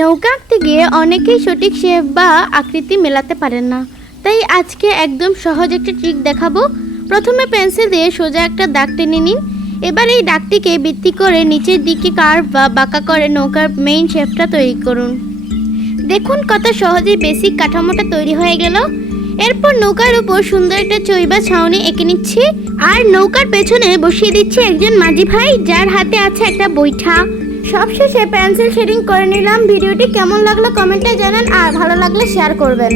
নৌকা আঁকতে গিয়ে অনেকেই সঠিক শেপ বা আকৃতি মেলাতে পারেন না, তাই আজকে একদম সহজ একটা ট্রিক দেখাবো। প্রথমে পেন্সিল দিয়ে সোজা একটা দাগ টেনে নিন। এবার এই দাগটিকে ভিত্তি করে নিচের দিকে কার্ভ বা বাঁকা করে নৌকার মেইন শেপটা তৈরি করুন। দেখুন কত সহজেই বেসিক কাঠামোটা তৈরি হয়ে গেল। এরপর নৌকার উপর সুন্দর একটা চই বা ছাউনি এঁকে নিচ্ছি, আর নৌকার পেছনে বসিয়ে দিচ্ছি একজন মাঝি ভাই, যার হাতে আছে একটা বৈঠা। সবশেষে পেন্সিল শেডিং করে নিলাম। ভিডিওটি কেমন লাগলো কমেন্টে জানান, আর ভালো লাগলে শেয়ার করবেন।